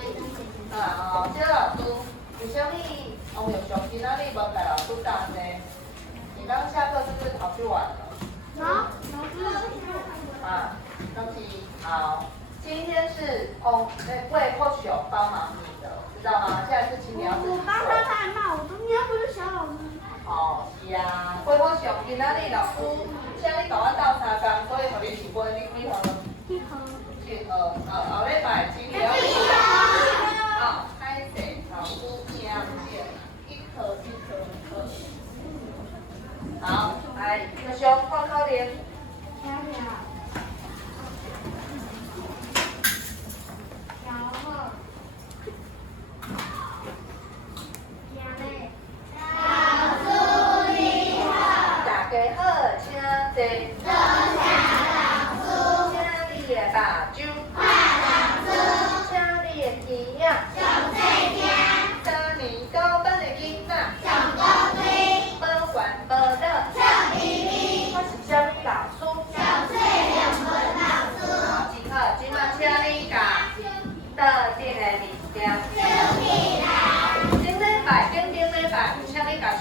这老师有啥物王友雄今仔日无带老师教呢？你刚下课是不是跑去玩了？老师。恭喜好。今天是为或许有帮忙你的，知道吗？现在是请你要自己做。我帮他太慢，我今天不是小老师。是啊，为或许今仔日老师请你甲我斗相共，所以互你是买你几号？1号。后礼拜请你要。歹势，老师听见1颗。好，来，继续看考练。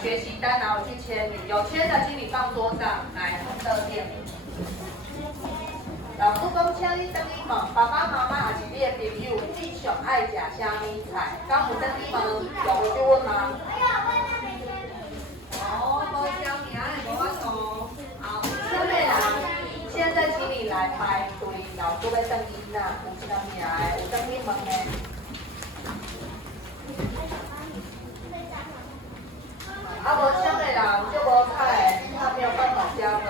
学习单，然后去签名，有签的请你放桌上，来特点。老师讲，请你等你问爸爸妈妈还是你的朋友，你上爱食啥物菜？刚有等你问，有回去问吗？无啥物啊，无法度。好，下面啦，现在请你来排队，老师要等你呐，有啥物啊？有等你问的。无签的人就无菜，他没有办法加分。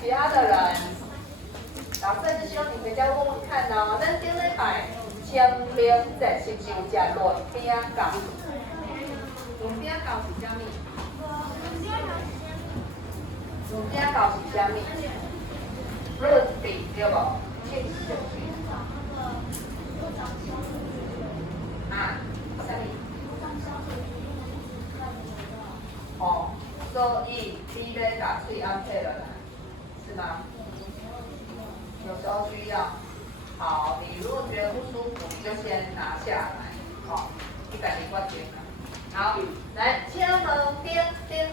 其他的人，老师是希望你回家问问看哦。咱顶礼拜清明节是不是有食润饼糕？润饼糕是啥物？润饼糕是啥物？润饼对无？庆祝饼。啥物？所以你要把嘴安配了来。是吗？有时候需要。好，你如果觉得不舒服，你就先拿下来。好，你自己决定啦。好，来，请问顶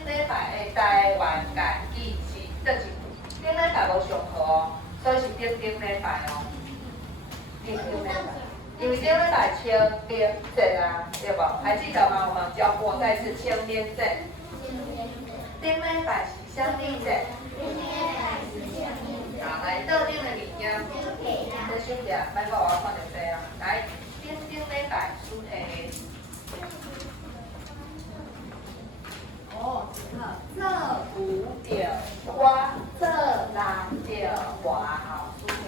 礼拜的台湾家己是倒一句？顶礼拜无上课哦，所以是顶礼拜哦。顶礼拜，因为顶礼拜清明节啊，对不？还记得吗？我们教过，再次清明节。顶礼拜是啥物节？来，特定的物件，在手机，别个我看到这啊。来，顶礼拜主题。这舞着花，这男着花，好，主题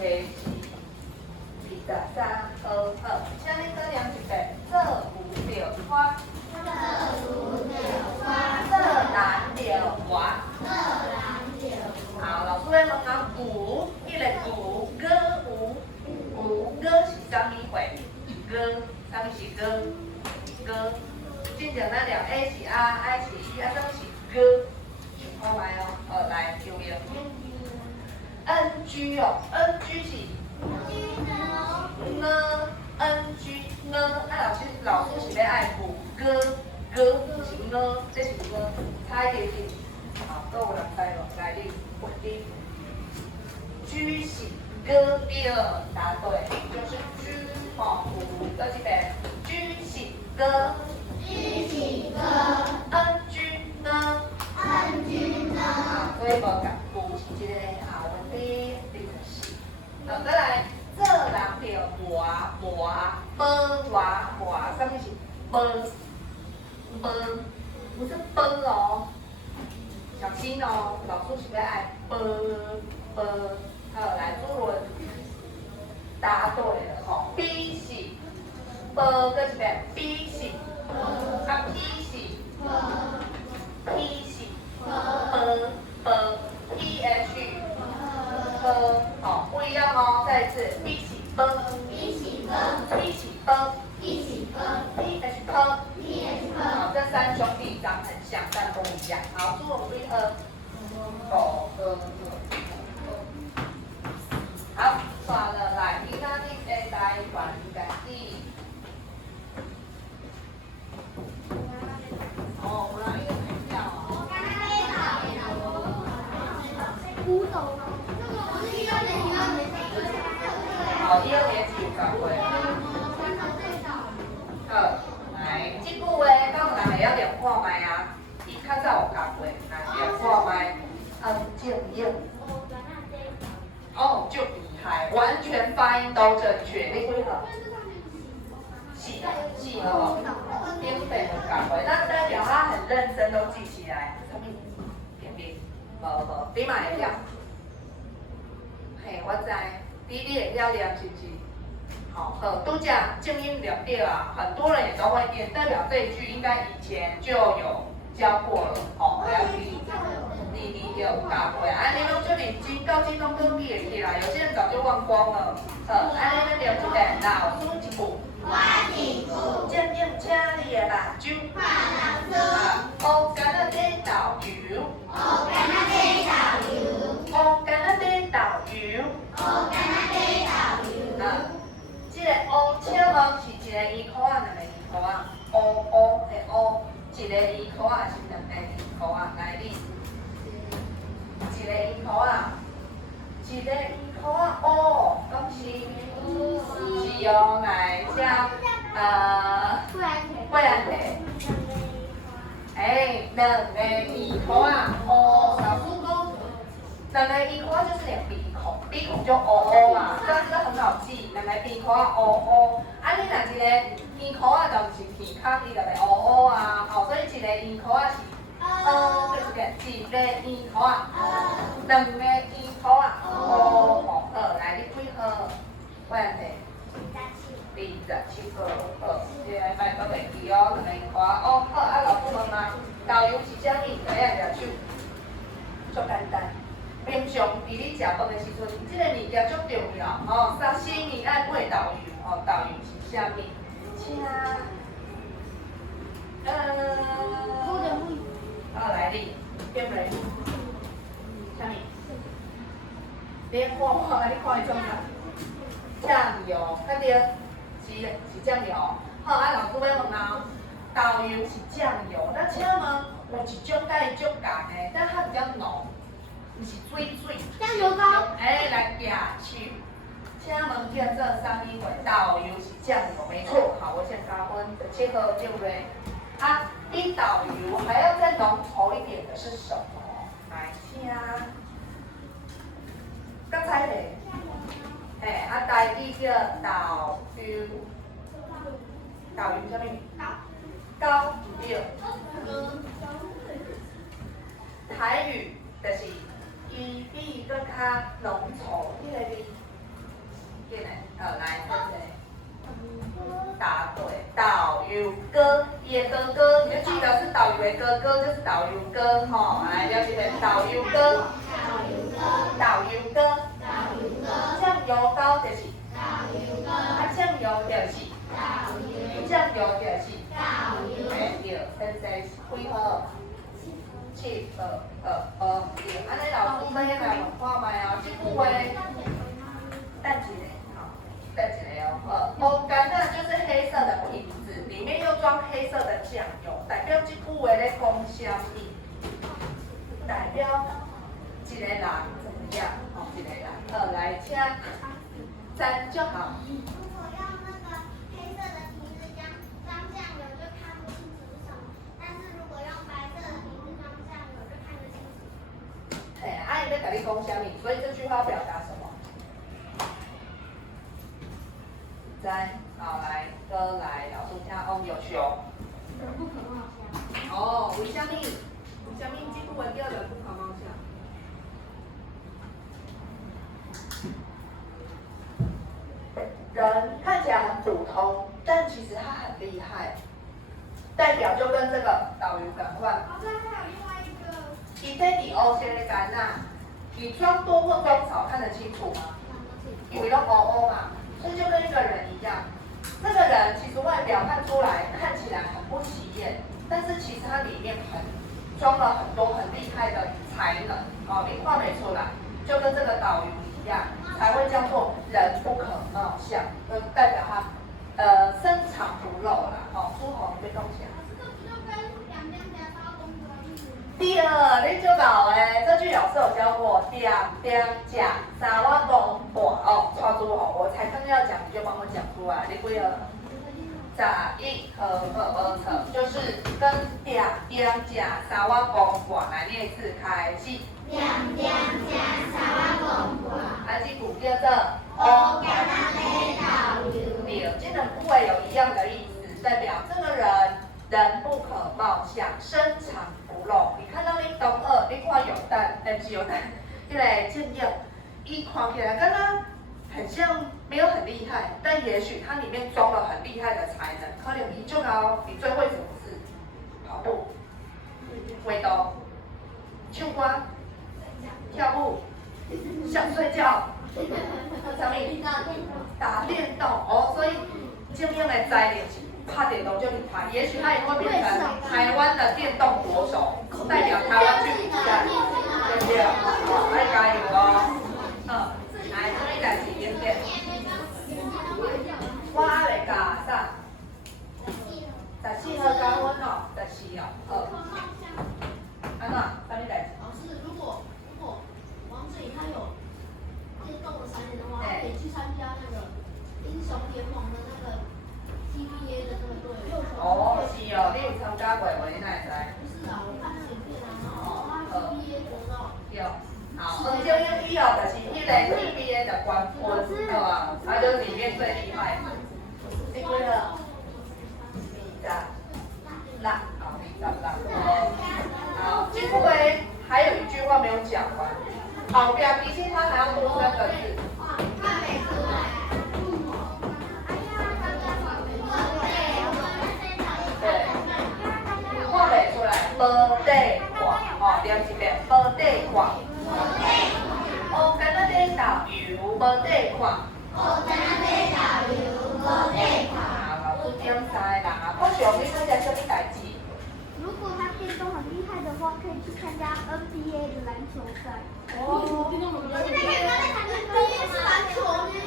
是23号好，请你多念一遍。这舞着花，这男着花。好，老师要问啊，舞，迄个舞，歌舞，歌是啥物货？歌，啥物是歌？歌，进前咱聊 A 是啊，I 是 E， 啊，啥是歌？好来哦，来有没有 ？NG 哦，NG 是呢，NG 呢，啊老师是要爱舞。是鹅，这是鹅，猜对对。好，都有人猜咯，来你稳定。居是歌第二答对，就是居哦，到这边居是歌，恩居呢，啊，所以无共古是一个好问题，第四。好，再来，做人着磨，什么是磨？不是崩哦，小心哦，老师是要爱崩。好，来朱伦，答对了吼，B 是波，搁一遍 B 是啊 P 是波 PH 波，好，不一样哦，再一次 B 是波 P 是波 PH 波，好，这三兄弟长很像，但不一样。好，朱伦对好，算了，来，你看你的台湾的字。哦，有人用没跳啊？古董。好，第二年级有教过。好，来，这句话敢有人会晓念看卖啊？伊较早有教过，来念看卖。正英。哦，就厉害，完全发音都正确，你几号？四号，顶北有教过，那代表他很认真，都记起来。什么？便秘？无，你嘛会晓？嘿，我知，你会晓念是不是？好，都讲正音两遍啊，很多人也都会念，代表这一句应该以前就有教过了，哦，了解。你有教过啊？你拢就认真，到今拢都记会起来，有些人早就忘光了。安尼咱念一遍，老师一句。正英请你的目睭。乌干仔底豆油。乌干仔底豆油。这个乌，请问是一个圆箍啊，两个圆箍啊？乌的乌，一个圆箍啊，是两个圆箍啊？来你。一个圆箍啊，哦，恭喜，是哦，来像贵安的，两个圆箍啊，哦，老师讲，两个圆箍啊就是两鼻孔，鼻孔就嘛，这个很好记，两个圆箍啊，啊你若一个圆箍啊，就不是鼻孔，伊就袂啊，好，所以一个圆箍啊是。就是一个圆箍啊，两个圆箍啊，好，来你几号？我来睇，27号，这个卖都袂记哦，两个圆箍啊，好，啊老师问嘛，豆油是啥物？知影抓手，足简单。平常伫你食饭的时阵，这个物件足重要哦，沙西米爱配豆油，豆油是啥物？请，好，来你，点来？啥物？你看，你看伊怎样？酱油，对对，是酱油。好，啊，老师要问啊，豆油是酱油，那请问有一种甲伊足共的，但它比较浓，毋是水。酱油膏。来夹手。请问叫做啥物话？豆油是酱油，没错。好，我先加分，7号对不对？啊，比豆油还要再浓稠一点的是什么？来听。刚才嘞，啊，台语叫豆油，豆油啥物？高对。台语就是伊比更较浓稠，迄个味。来，答对，豆油哥，伊的哥哥，你就记得是豆油的哥哥，就是豆油哥，吼，来了解点，豆油哥，酱油膏就是，啊酱油就是，对，现在几号？7号，对，安尼老师们来问看卖哦，这句话，等一下。再一个哦，乌干仔就是黑色的瓶子，里面又装黑色的酱句话咧讲啥物，代表一个人怎么样？哦，一个人。好，来，请站就好。如果用那个黑色的瓶子装酱油，就看不清楚是什么；但是如果用白色的瓶子装酱油，就看得清楚。嘿，阿姨在跟你讲啥物？所以这句话表达什么？在，好来，哥来，老师听哦，有熊。人不可貌相。哦，为什么？为什么这句话叫人不可貌相？人看起来很普通，但其实他很厉害，代表就跟这个导游转换。好像还有另外一个。伊在底欧先的干呐，你装多或装少看得清楚吗？因为都欧欧嘛，所以就跟一个人一样。这个人其实外表看出来看起来很不起眼，但是其实他里面装了很多很厉害的才能哦，你画没出来，就跟这个导游一样，才会叫做人不可貌相，代表他深藏不露啦。哦，朱红被动起来。这不就跟两边夹刀公主的意思？第二，你就搞诶，这句老师有教过，点点甲三万公半哦，超出哦，我才刚要讲，你就帮我讲出来，你几个？咋一和二层，就是跟点点甲三万公半来念一次，开始。点点夹三万公半。啊，这句叫做我跟那个导游。对，这两句话有一样的意思，代表这个人不可貌相，深藏不露。你看到你同学，你看有蛋，但是有蛋，一来正样，一看起来跟他很像，没有很厉害，但也许它里面装了很厉害的才能。可能你就高，你最会什么事？跑步、围斗、唱歌、跳舞、想睡觉，什么？打电动哦，所以正样的才能是拍电动就厉害，也许他也会变成台湾的电动国手，代表台湾去比赛，对不对？好，爱加油哦！来，这里代志点点。我还袂加啥？14号加分哦，14哦，好。安怎？啥物代志？老师，如果王志颖他有电动的才能的话，他可以去参加那个英雄联盟的那个 TBA 的那个队伍。哦，是哦，你有参加过无？你哪会知？不是啊，我看影片啊，然后他 TBA 得到。对。好，黄金英语哦，就是迄个 TBA 的冠军，好啊，他就是里面最厉害。你几了？26，好，26。好，这句话还有一句话没有讲完，后边其实它还要多3个字。看没出来。对，看袂出来，无底看，哦，念一遍，无底看。我跟那个导游无底看。我跟那个导游无底看。老师点3个人啊，我想你参加什么代志？如果他电动很厉害的话，可以去参加 NBA 的篮球赛。哦。电动很厉害。现在看他在谈的 NBA 是篮球呢。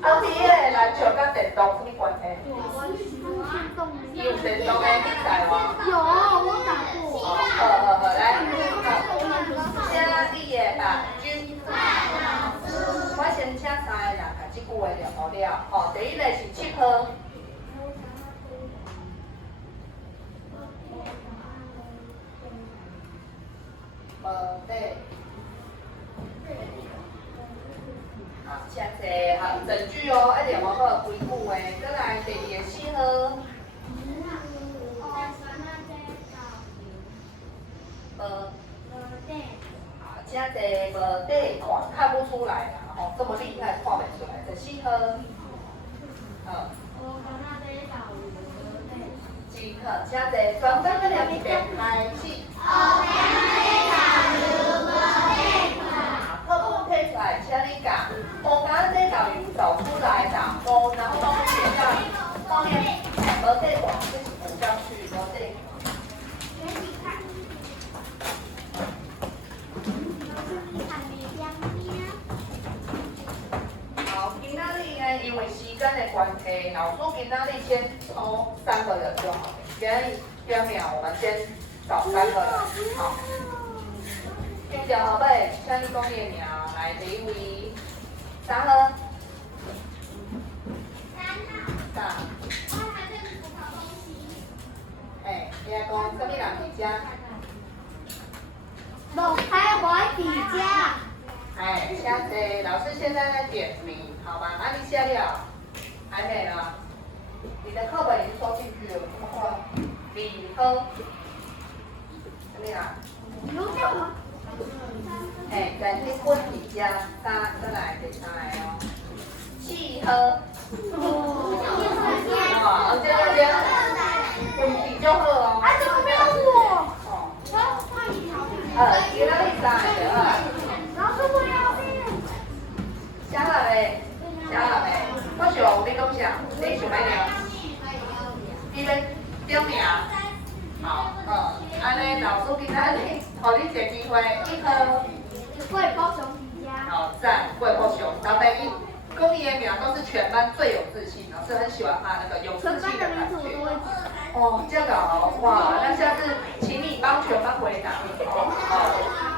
NBA 篮球跟电动有什么关系？我是电动的。有电动的比赛吗？有，我打过。好，来，请你的目睭。我先请3个人把这句话念好了。哦，第一个是7号。无底。好，请坐，好，整句哦，一定要好规句话。再来第2个4号。好，请坐无底看不出来啦，哦，这么厉害看不出来，14号。即刻，请坐双脚跟两边开始。好，课本贴出来，请你讲，我刚刚这导游走出来打勾，然后写上后面无底款，就是补上去无底款。好，今仔日呢，因为时间的关系，老师今仔日先抽3个人就好了。今秒我们先找3个人，好。第条后尾，请你讲你的名，来第一位，3号。3号。我还在思考东西。你来讲什么人伫遮？龙开怀比家。请坐，老师现在在点名，好吗？你写了？还没呢。你的课本已经收进去了，李科，什么人？卢教授。在你滚伫遮，再来第3个哦。4号。这运气就好哦。怎么没有我？今仔日3个对啊。老师我要变。写落嘞，我想有你讲啥？你想要聊？你要点名？好，安尼老师今仔日，互你一个机会，1号。贵宝熊比家。好赞，贵宝熊，老板你讲你的名都是全班最有自信，老师很喜欢他那个有自信的感觉。这个哦，哇，那下次请你帮全班回答。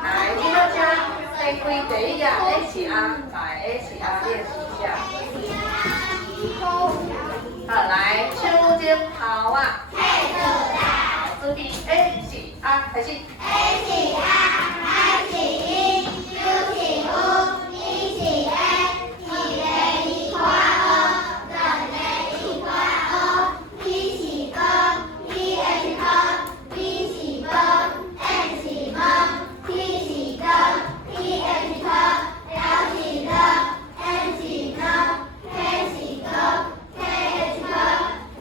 来，你大家先开第一页 A 起啊，来 A 起啊练习一下。好，来，手指头啊。好，注意 A 起啊，开始。A 起啊，I 起一，U 起U，一起 A，一 A 一块O，两 A 一块O， P 起歌 ，P H 歌 ，B 起歌 ，N 起歌 ，T 起歌 ，P H 歌 ，L 起歌 ，N 起歌 ，K 起歌 ，K H 歌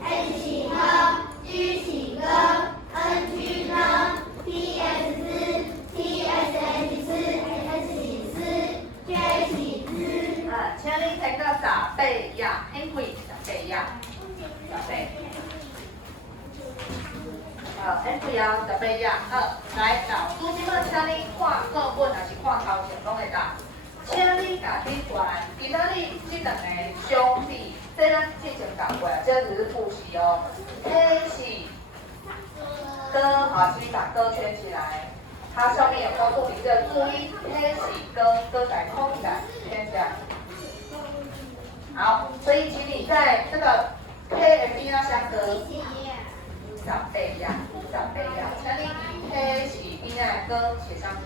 ，H 起歌 ，G 起歌 ，N G 歌 ，P S 四 ，T S H 四 ，S 起四 ，J 起四。请你听到十八页，因为十八页，因为啊18页，来，老师即摆请你看课本，还是看头前讲的答？请你家己传，今仔日这两个兄弟，这咱之前讲过，这只是复习哦。A 是歌，好，请你把歌圈起来。它上面有告诉你这注意，A 是歌改空起来，圈起来。好，所以请你在这个 K、M、B 那相隔18页，请你以 K 是 B 那歌写上去，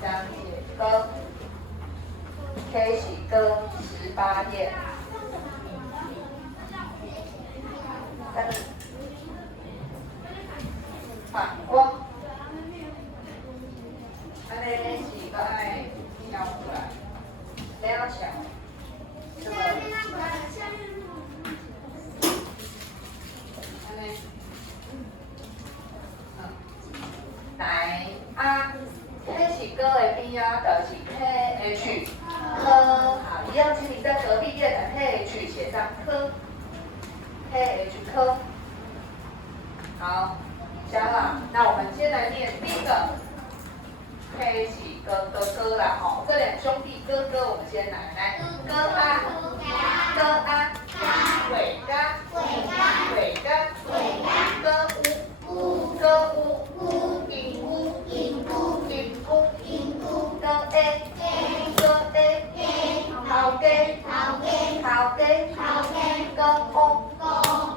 这样写歌 ，K 是歌18页，反光，安尼是个爱挑出来，了巧。这个，来啊，这是歌的边啊，就是 KH 科，好，一样，请你在隔壁页的 KH 写上科 ，KH 科，好，想了，那我们先来念第一个 K 起歌啦，吼，这两兄弟哥，我们先来歌啊，尾嘎，歌乌，音乌，歌 A，头家，歌乌，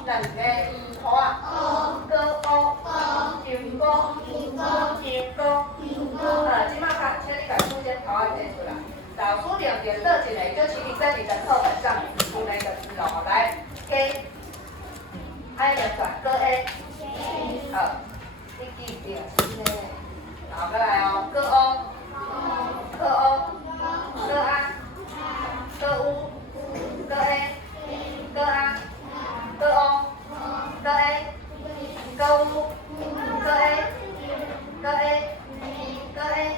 两个拖啊，歌乌，音即摆请你把书先头仔摕出来。老师两点这几类，就请你在你的课本上指出那个字哦。来 ，K， 还有转歌 A， 好，你记住是 K， 好，再来哦，歌 O， 歌 A， 歌乌，歌 A， 歌 A， 歌 O， 歌 A， 歌乌，歌 A， 歌 A，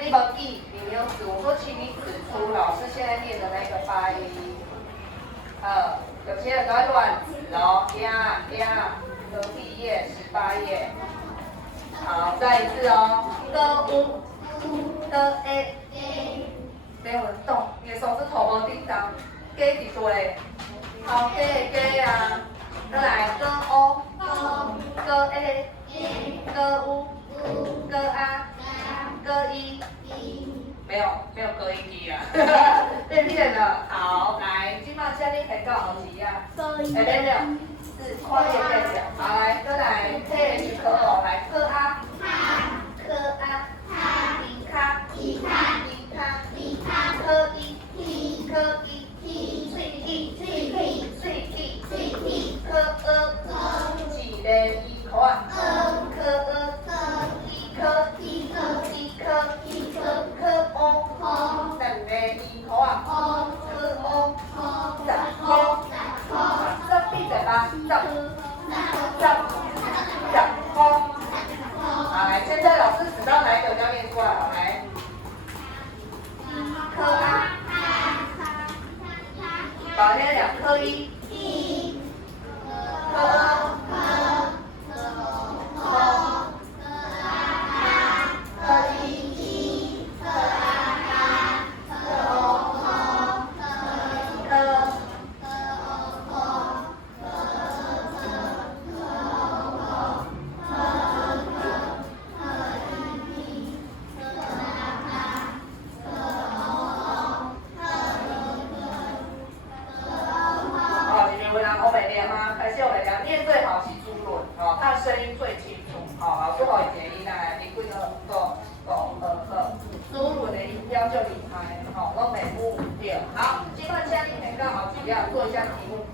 你无记，你没有指，我说请你指出老师现在念的那个发音。有些人都会乱指哦，隔壁页18页。好，再一次哦，歌乌，歌 A， 没有人动，你的手指头无顶上，加几多嘞？头家的家啊，再来歌 O，歌 A， 歌 U， 歌 A， 歌 E， 没有歌 E 啊，练了，好，来，今麦这里提到后一啊，会练了，是跨越练了，好来，再来，这科哦，来科 A， 科 A， 离卡，离卡，科 E， 科 E， 水 E， 科 E， 一个一口啊，科 E， 科 O， 两个一口啊，科 O， 十口，十比十八，十口。好，来，现在老师指到哪一个就要念出来了，来，科 A， 把那两科一，科 O， 念最好是朱润，哦，他声音最清楚，哦，老师好建议来，你几个朱润的音标就厉害，哦，拢袂误对。好，今麦请你先讲后几样做一下题目，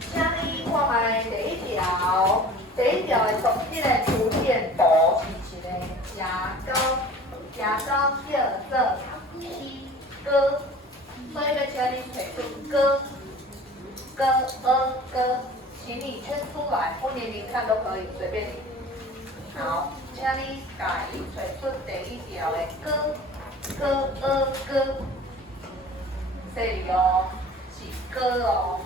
请你看卖第一条的总体的出现图是一个加高色T歌，所以要请你找出歌。歌，请你圈出来，或连连看都可以，随便你。好，请你改找出第一条的歌，这里哦，是歌哦，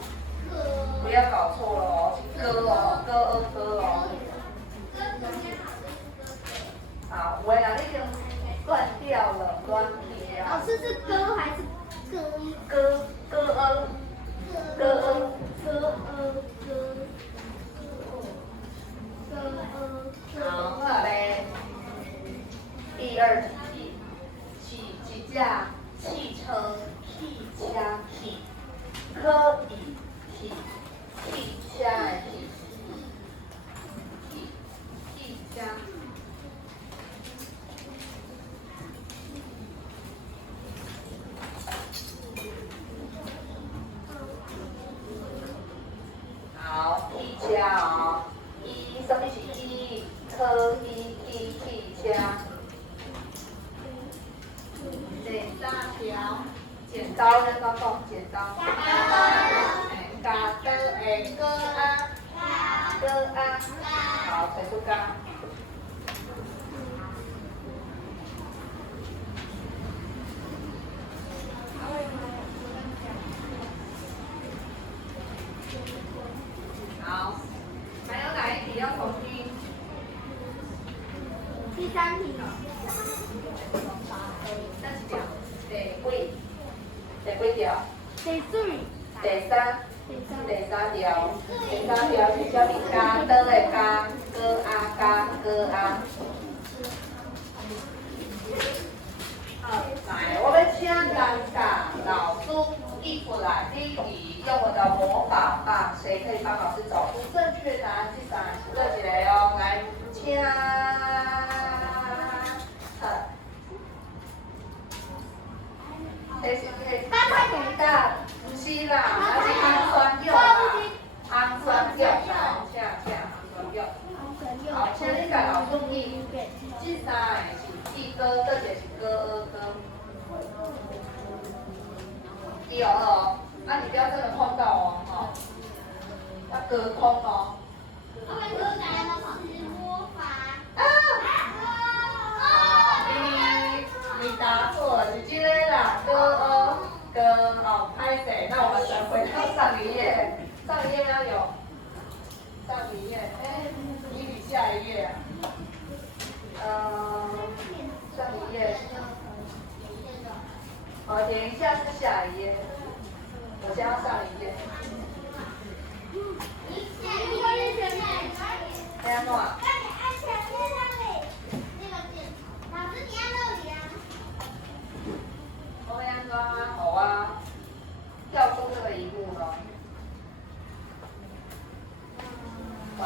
不要搞错了哦，是歌哦，歌哦。好，有的人已经乱掉了，乱题啊。老师是歌还是歌？好，再来第二题，一架汽车，汽车，可以，汽车的汽车。好，汽车哦，什么是可以汽车？第三条，剪刀要怎讲？剪刀。加刀的哥啊，好，找出加。好，还有哪一题要重听？第三题。那是条第几条？第三条。第三条是叫你加刀的加，哥啊。来，我们请当下老师译出来第一题，用我的魔法棒，谁可以帮老师找出正确答案？第三是这几个哦，来，请。这是不是啦，那是氨酸药啦，氨酸药，好，请你甲老师译，这三个是一哥，这个是哥。第二哦，那你不要真的碰到哦，要隔空哦。你答错了，是这个啦，哥哦，拍谁？那我们再回到上一页，上一页要有，你比下一页，上一页，好，等一下是下一页，我先要上一页。安怎？我们安怎啊？好啊，跳出这个一步呢？哇！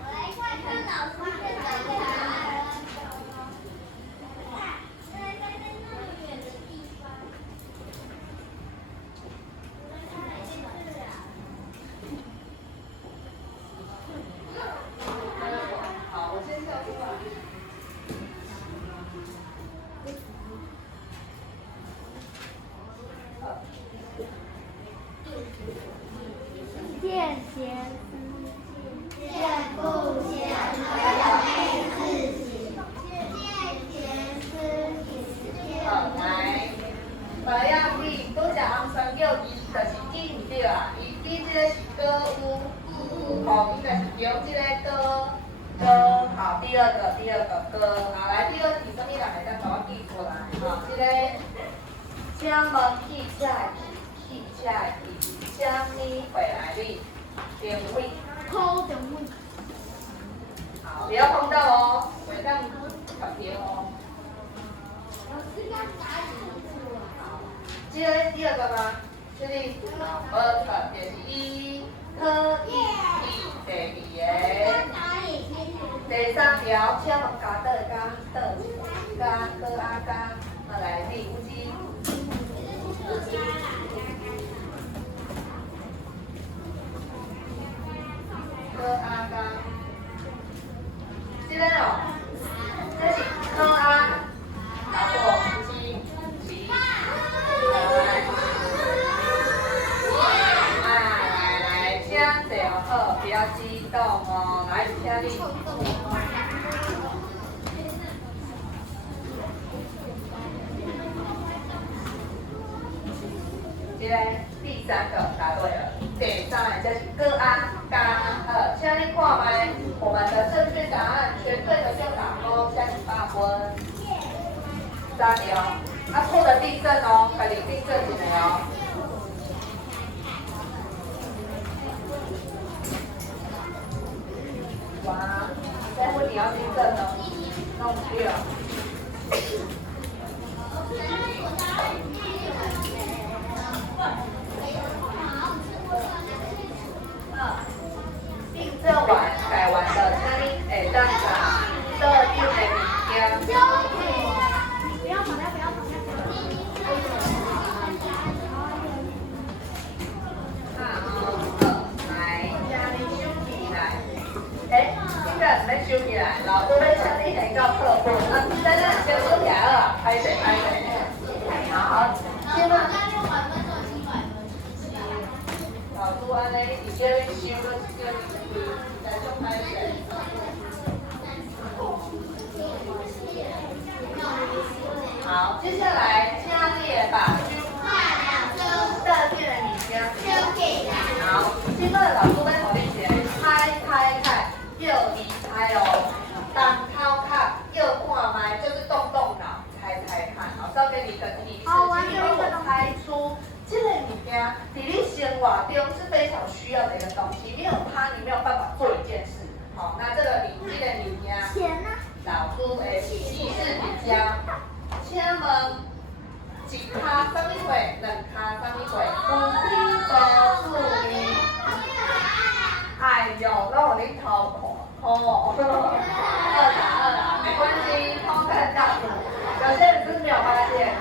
我来看看老师的答案。好，我先跳出来。见贤思齐，见不贤而内自省。见贤思齐，好，来，来呀，你拄只红酸叫伊就是记唔对啊，伊记这个是歌舞，哦，应该是中这个歌，好，第二个歌，好，来第二题，什么人会当把我记出来？好，这个，请问汽车的汽，什么回来哩？定位。抠点问。好，不要碰到哦，袂当搞掉哦。这个第二个吗？这里无错，就是一可以第二个。第三条，请问加加哥啊加，来第五支。哥啊加，这个哦，这是哥啊，然后鸡。来，请坐好，不要激动哦。来，请你。这个第三个答对了，第三个就是个案加请你看麦，我们的正确答案，全对的就打勾，向你发分。三条，错的订正哦，家己订正一下哦。哇，待会你要订正哦，弄不对了。订正完、改完的，请你会当查特定的物件。不要吵架，不要吵架。来，请你收起来。这个唔免收起来，老师要请你提到课本。等等，先收起来了，拍谁？好，先嘛。老师安尼，直接要收了，直接再做拍谁？好，接下来，请你把特定的物件收起来。好，这个老师要互你一个猜，要离猜哦。当头壳要看麦，就是动脑，猜看。好，再给你一个提示，请你帮我猜出这个物件在你生活中是非常需要的一个东西，没有它你没有办法做一件事。好，那这个这个物件，老师的提示比较，请问一卡什么货，两卡什么货，有几多数呢？哎呦，那我你头看，哦，二啦，没关系，通看到。有些人是没有发现。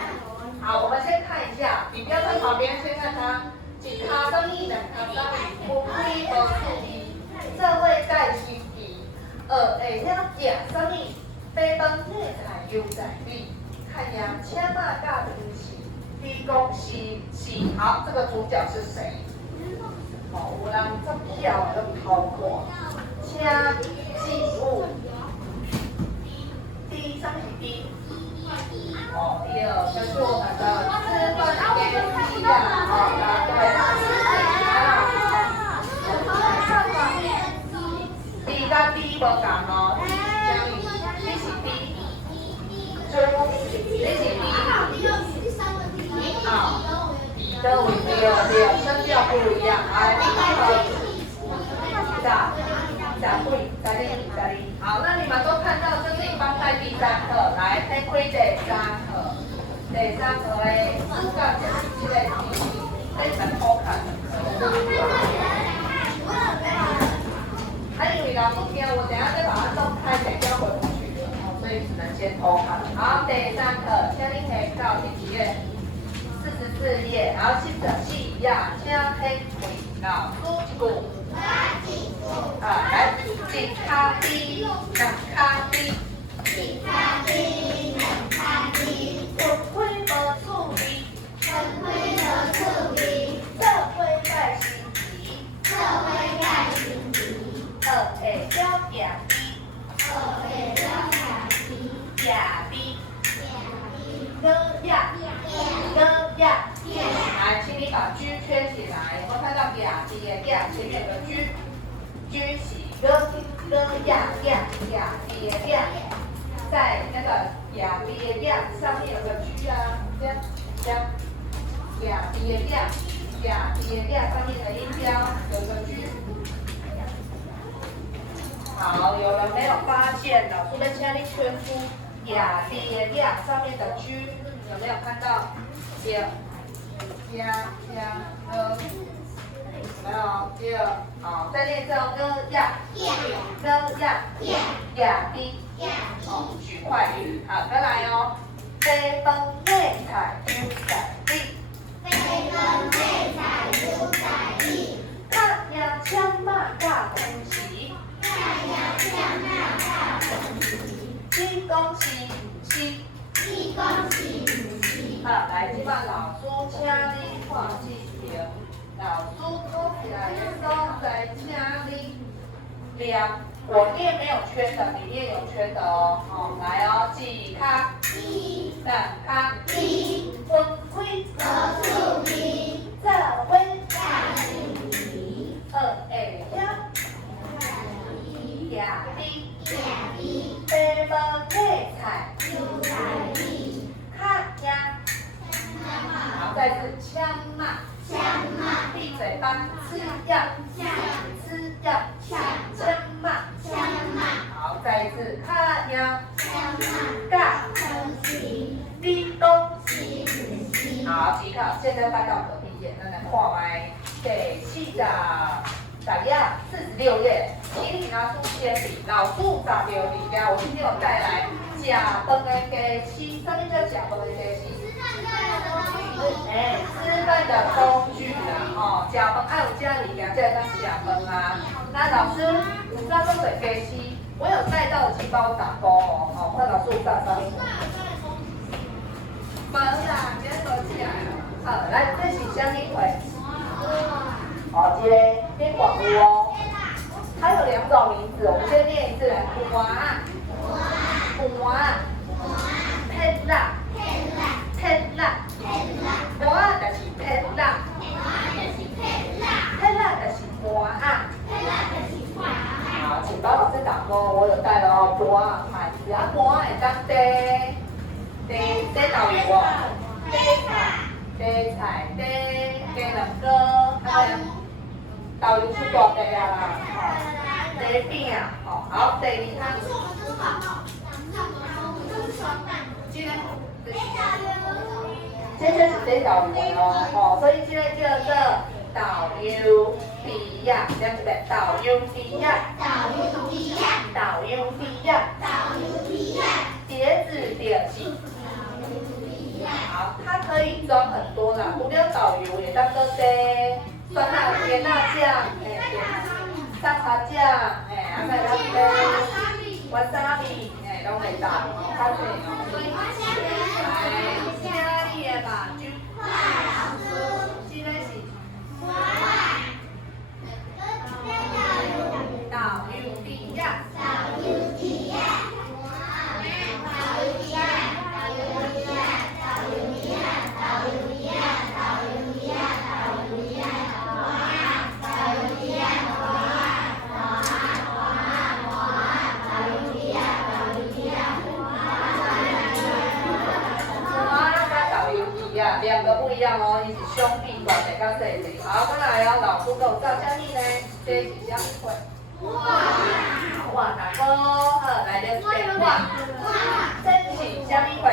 好，我们先看一下，你不要在旁边，先看它，一卡什么，两卡什么，有几多数呢？这位盖是伊，会晓食什么？飞奔内在悠在里，看呀，千万大平起，地公西，好，这个主角是谁？哦，有人这票都偷过，请记住，第什么是第？哦，第二就是我们的资本天机呀，好，答对了。第甲第无共哦，你是第，你是第，好，各位对，声调不一样，来，第一个，咋会，在你因为老师听，我等下再把它弄开，等一下回不去了，所以只能先偷看。好，第三课，请你回到第几页？44页，然后记得记一样，请听会老师一句。来，一卡比，两卡比，一卡比，两卡比，春花无趣味，春花无趣味，做花拜新奇，做花拜新奇，学会了行比，学会了行比，行比，行歌呀，歌呀。比，来，请你把 G 圈起来，有没有看到呀字的呀？前面有个 G，G 是歌呀呀呀字的呀，在那个呀字的呀上面有个 G 啊，这样呀字的呀上面的音标有个 G。好，有人没有发现老师们请你圈出呀字的呀上面的 G， 有没有看到？呀，没有，第二，好，再练这个呀，呀的，哦，举快语，好，再来哦，飞奔内彩丢彩地，飞奔内彩丢彩地，看呀枪马大恭喜，看呀枪马大恭喜，喜恭喜喜，喜恭喜喜，好，来，今晚老师请你看字条。老师勾起来的手在请你念，我念没有圈的，你念有圈的哦。哦，来哦，几卡，一两卡，一分开，无趣味，这回大新奇，二会了，呀的，行比，飞奔内彩，丢彩地，看呀，好，再次枪嘛，枪马，闭嘴巴，吃药，吃药，枪嘛，枪马，好，再一次看呀，枪马，嘎，恭喜，叮咚。喜喜，好，即刻，现在翻到隔壁页，咱来看麦第4页46页，请你拿出铅笔，老师答对里边，我今天有带来假饭的家私，什么叫假饭的家私？吃饭的工具啦，哦，食饭爱有这物件才会当食饭啊。那老师，你知道这个家私，我有带到几包打包哦，哦，看老师有带上面。没啦，今天都起来了。好，来，这是什么会？哦，这个变广物哦。它有2种名字，我们先念一次来，盘，片啦，片啦。盘就是片啦，片啦就是盘啊。好，请帮老师打勾，我有带了哦，盘牌子啊，盘会当地豆油哦，地菜，地两个，还有豆油出大地啊啦，哦，地饼啊，哦，好，第2摊。这就是地豆油哦，哦，所以这个叫做豆油皮呀，这样子的，豆油皮呀，豆油皮呀，碟子就是好，它可以装很多啦，除了豆油也当做酸辣甜辣酱，沙茶酱，还有瓦萨比，拢会当，哦，较济哦，所以来，请你的目睭，这个是豆油皮呀。2个不一样哦，伊是胸臂大的较细细。好，再来哦，老师有照啥物呢？这是啥物会？哇，大哥，好，来了一个哇，这是啥物会？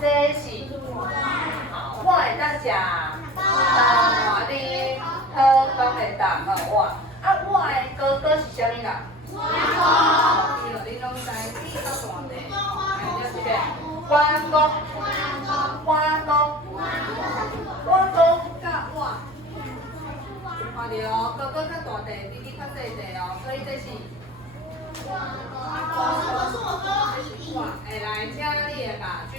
这是，我会当食。看到哦，哥哥较大地，弟弟较细地哦，所以这是。会来请你的爸去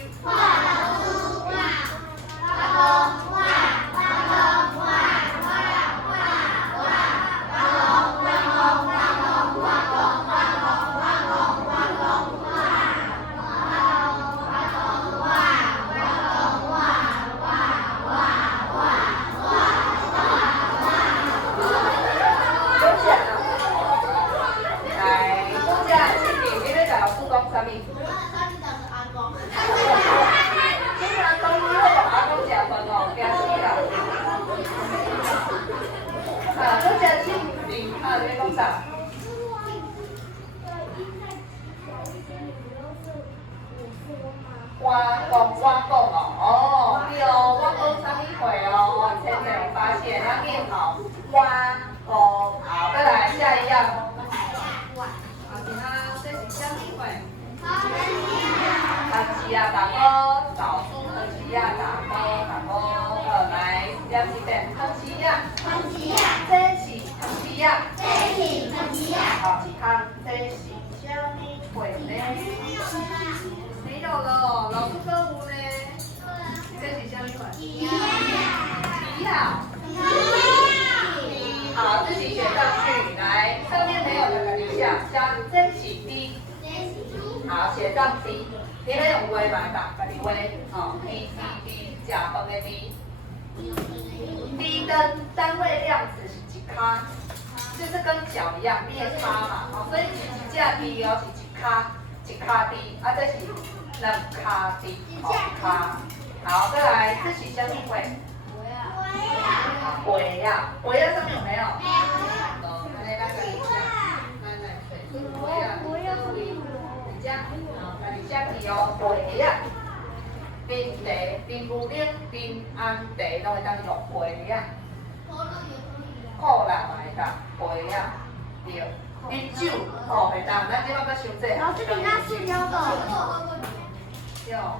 我讲哦，对哦，我讲啥物会哦，千万有发现，要念好，好，再来下一样。其他这是啥物会？学字啊，大哥，少数学字啊，大哥，来，念一遍，学字啊，这是学字啊，好，其他这是啥物会呢？没有了，老师说无呢。这是什么款？题好。好，自己写上去。来，上面没有的改一下，加这是 D。好，写上 D。你要用画嘛？把你画。哦 ，D， 假分的 D。D 的单位量词是几卡？就是跟脚一样，列卡嘛。哦，所以是架 D 哦，是一卡 D， 啊，这是。两卡的，卡，好，再来，这是什么会？回呀，回呀，上面有没有？来，那个一下，来，回呀，这样，你下题哦，回呀，平地、平古顶、平安地，拢会当用回呀。可能会当回呀，对。饮酒哦，会当，咱即摆要想这。老师，你那是标的。对。哇，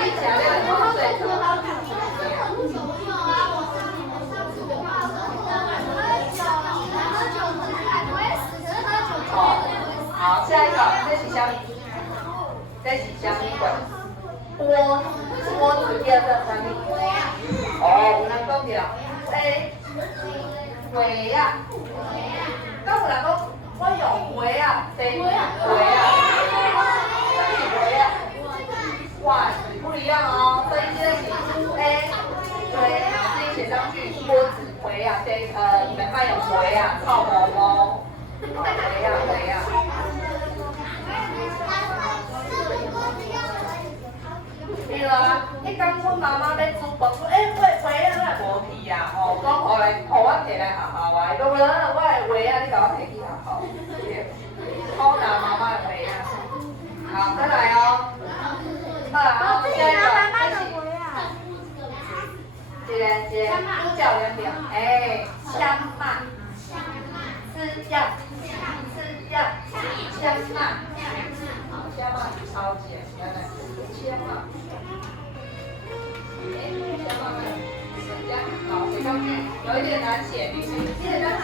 你吃了好水。好，下一个，这是什么？这是什么鬼？波字叫做什么？哦，有人讲着，回啊，敢有人讲我用回啊，回啊，这是回啊，哇，不一样哦，所以这个是 A， 对，自己写上去，波字回啊，你们看有回啊，靠毛毛，回啊。对啦，迄天阮妈妈要煮饭，说回啊，咱无去啊，吼，讲互我摕来学校啊，伊讲我的回啊，你甲我摕去学校，好拿妈妈的回啊。好，再来哦。好，下一个，这个主角人名，香嘛，吃药，香嘛，好，香嘛是超简单的，香嘛。好，写上去，有一点难写，你记得大家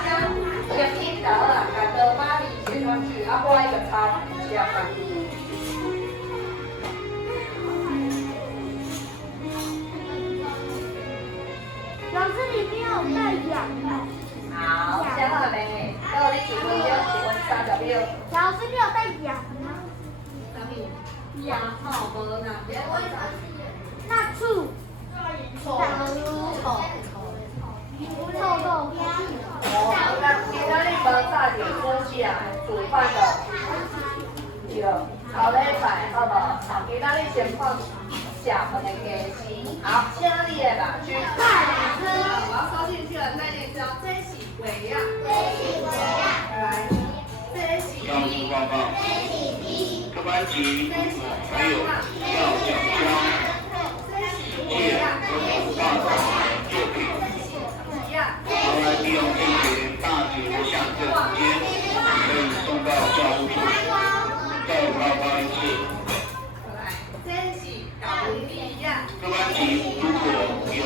前面的巴黎写上去，然后画一个叉，这样吧。老师，里面有带氧的。好，写好没？到你几分钟？几分30秒。老师，你有带氧吗？什么？氧好无呢？那醋。臭豆那今仔日无早点煮饭的，对，后礼拜好无？今仔日先放食饭的家私，好，请你的爸去。我要收进去了，再念一次哦。这是回啊，来，这是 B， 各班级还有要奖章。好来利用这些大节下课时间，可以送到教务处，到5号814。各班级如果有要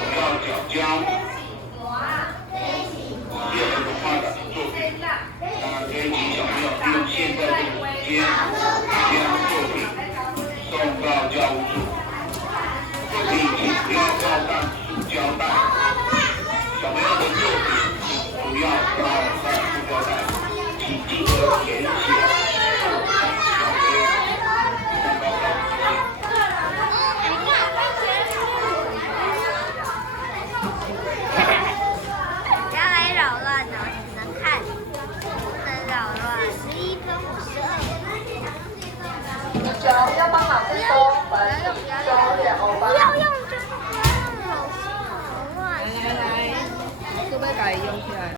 家己用起来。